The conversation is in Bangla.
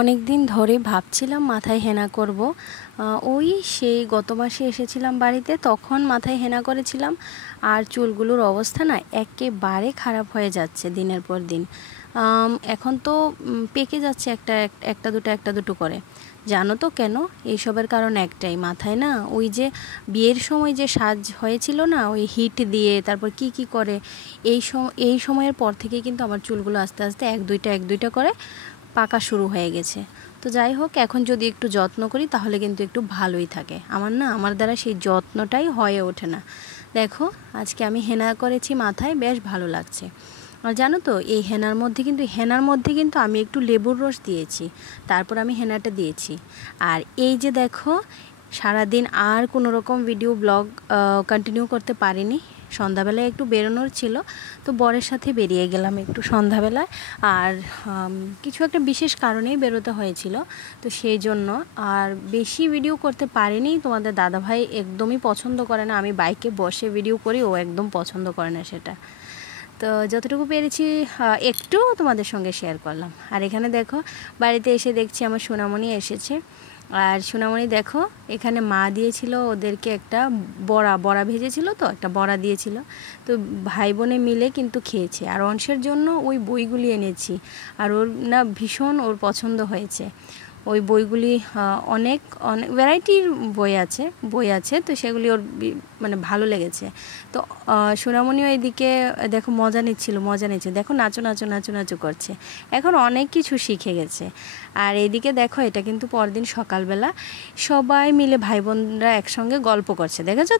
অনেক দিন ধরে ভাবছিলাম মাথায় হেনা করব। ওই সেই গত মাসে এসেছিলাম বাড়িতে, তখন মাথায় হেনা করেছিলাম। আর চুলগুলোর অবস্থা না একেবারে খারাপ হয়ে যাচ্ছে দিনের পর দিন। এখন তো পেকে যাচ্ছে একটা দুটো করে। জানো তো কেন? এইসবের কারণ একটাই, মাথায় না ওই যে বিয়ের সময় যে সাজ হয়েছিল না, ওই হিট দিয়ে তারপর কি করে এই সময়ের পর থেকে কিন্তু আমার চুলগুলো আস্তে আস্তে এক দুইটা করে পাকা শুরু হয়ে গেছে। তো যাই হোক, এখন যদি একটু যত্ন করি তাহলে কিন্তু একটু ভালোই থাকে। আমার দ্বারা সেই যত্নটাই হয়ে ওঠে না। দেখো, আজকে আমি হেনা করেছি মাথায়, বেশ ভালো লাগছে। আর জানো তো, এই হেনার মধ্যে কিন্তু আমি একটু লেবুর রস দিয়েছি, তারপর আমি হেনাটা দিয়েছি। আর এই যে দেখো, সারাদিন আর কোনো রকম ব্লগ কন্টিনিউ করতে পারিনি। সন্ধ্যাবেলায় একটু বেরোনোর ছিল, তো বরের সাথে বেরিয়ে গেলাম একটু সন্ধ্যাবেলায়। আর কিছু একটা বিশেষ কারণেই বেরোতে হয়েছিল, তো সেই জন্য আর বেশি ভিডিও করতে পারিনি। তোমাদের দাদাভাই একদমই পছন্দ করে না আমি বাইকে বসে ভিডিও করি, ও একদম পছন্দ করে না সেটা। তো যতটুকু পেরেছি একটু তোমাদের সঙ্গে শেয়ার করলাম। আর এখানে দেখো, বাড়িতে এসে দেখছি আমার সোনামণি এসেছে। আর সোনামণি দেখো, এখানে মা দিয়েছিল ওদেরকে একটা বড়া ভেজেছিল, তো একটা বড়া দিয়েছিল। তো ভাই বোনে মিলে কিন্তু খেয়েছে। আর অংশের জন্য ওই বইগুলি এনেছি, আর ওর না ভীষণ ওর পছন্দ হয়েছে ওই বইগুলি। অনেক অনেক ভ্যারাইটির বই আছে, তো সেগুলি ওর মানে ভালো লেগেছে। তো সোনামণিও এদিকে দেখো মজা নিচ্ছে, দেখো নাচো করছে। এখন অনেক কিছু শিখে গেছে। আর এদিকে দেখো, এটা কিন্তু পরদিন সকালবেলা সবাই মিলে ভাই বোনরা একসঙ্গে গল্প করছে, দেখেছো?